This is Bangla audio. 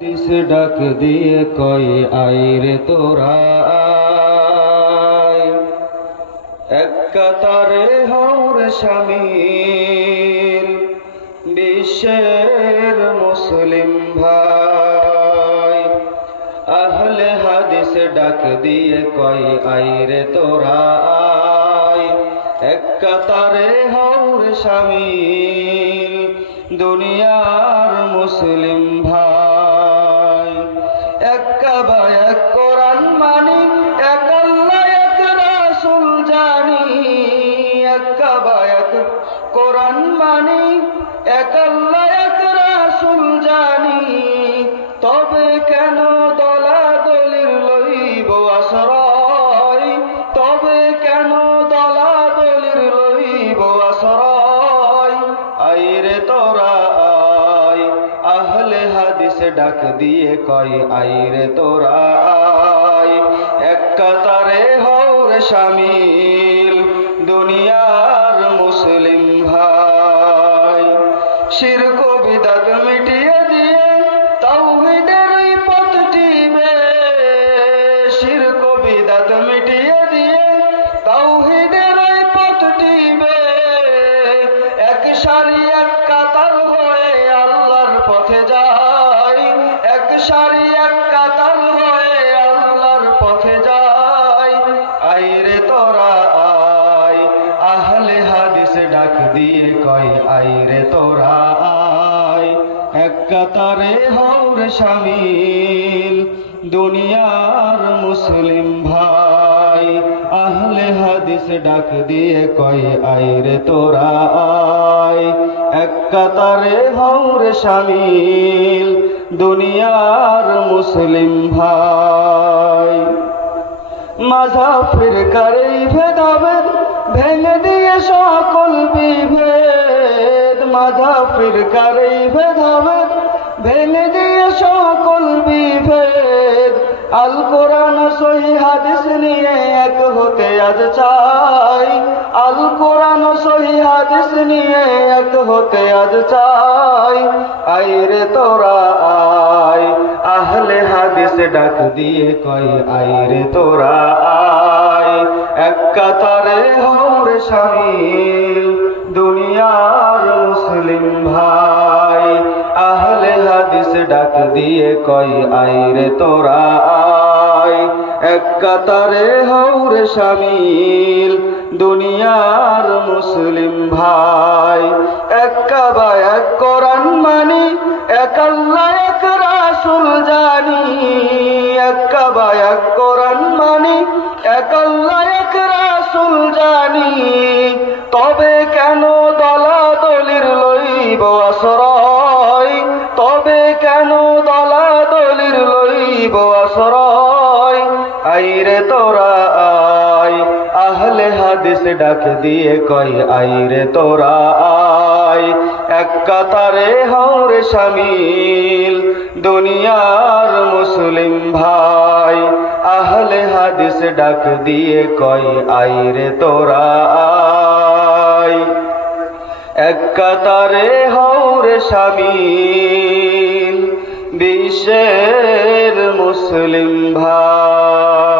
দিস ডাক দিয়ে কই আইরে তোরা আয়, এক কাতারে হওর শামিল বিশ্বের মুসলিম ভাই। আহলে হাদিস ডাক দিয়ে কই আইরে তোরা আয়, এক কাতারে হওর শামিল দুনিয়ার মুসলিম ভাই। এক কাবা এক কোরআন মানি, এক আল্লাহ এক রাসূল জানি। এক কাবা এক কোরআন মানি, এক আল্লাহ এক রাসূল জানি। তবে কেন দলাদলির লইব আশ্রয়? তবে কেন দলাদলির লইব আশ্রয়? আইরে তোরা আয়, আহলে হাদিস ডাক দিয়ে কই আইরে তোরা আয়, এক কাতারে হওর শামিল দুনিয়ার মুসলিম ভাই। শিরক বিদআত মিটিয়ে দিয়ে তাওহীদের পথ টিবে, শিরক বিদআত মিটিয়ে দিয়ে তাওহীদের পথ টিবে। এক সারি এক কাতার হয়ে আল্লাহর পথে যায়, এক সারি এক কাতার হয়ে আল্লাহর পথে যায়। আইরে তোরা আয়, আহলে হাদিস ডাক দিয়ে কই আইরে তোরা আয়, এক কাতারে হওর শামিল দুনিয়ার মুসলিম ভাই। আহলে হাদিস ডাক দিয়ে কই আইরে তোরা আয়, এক কাতারে হওর শামিল দুনিয়ার মুসলিম ভাই। মাযহাব ফিরকার এই ভেদাভেদ ভেঙে দিয়ে সকল বিভেদ। মাযহাব ফিরকার এই ভেদাভেদ ভেঙে দিয়ে সকল বিভেদ। আল কোরআন সহিহ হাদিস নিয়ে এক হতে আজ চাই, আল কোরআন সহিহ হাদিস নিয়ে এক হতে আজ চাই। আইরে তোরা আয়, আহলে হাদিস ডাক দিয়ে কই আইরে তোরা আয়, এক কাতারে হওর শামিল দুনিয়ার মুসলিম ভাই। আহলে হাদিস ডাক দিয়ে কই আইরে তোরা আয়, এক কাতারে হওর শামিল দুনিয়ার মুসলিম ভাই। এক কাবা এক কোরআন মানি, এক আল্লাহ এক রাসূল জানি। এক কাবা এক কোরআন মানি, এক আল্লাহ এক রাসূল জানি। তবে কেন দলাদলির লইব আশ্রয়? তবে কেন দলাদলির লইব আশ্রয়? আইরে তোরা আয়, আহলে হাদিস ডাক দিয়ে কই আইরে তোরা আয়, এক কাতারে হওর শামিল দুনিয়ার মুসলিম ভাই। আহলে হাদিস ডাক দিয়ে কই আইরে তোরা আয়, এক কাতারে হওর শামিল বিশ্বের মুসলিম ভাই।